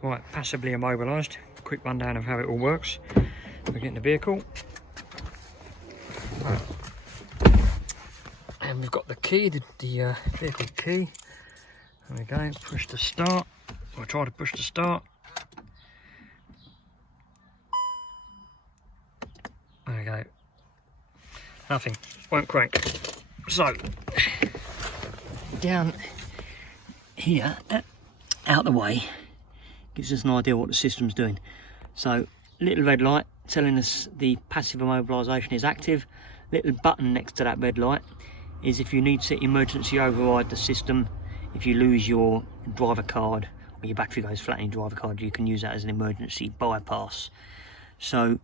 Right, passively immobilised. Quick rundown of how it all works. We get in the vehicle. And we've got the key, the vehicle key. There we go, push to start. We'll try to push to start. There we go. Nothing, won't crank. So, down here, out the way, gives us an idea what the system's doing. So, little red light telling us the passive immobilisation is active. Little button next to that red light is if you need to emergency override the system. If you lose your driver card or your battery goes flat in your driver card, you can use that as an emergency bypass. So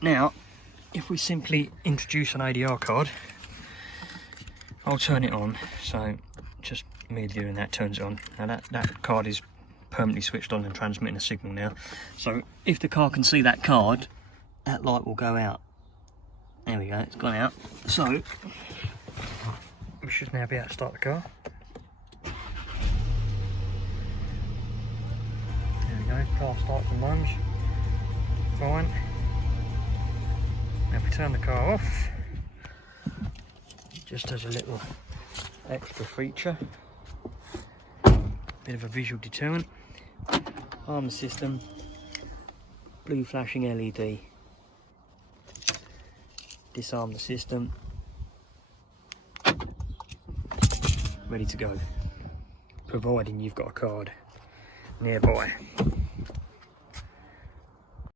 now, if we simply introduce an ADR card, I'll turn it on. So just me doing that turns it on. Now that card is permanently switched on and transmitting a signal now. So if the car can see that card, that light will go out. There we go, it's gone out. So we should now be able to start the car. There we go, car starts and runs. Fine. Now if we turn the car off, just as a little extra feature, bit of a visual deterrent, arm the system, blue flashing LED, disarm the system, ready to go, providing you've got a card nearby.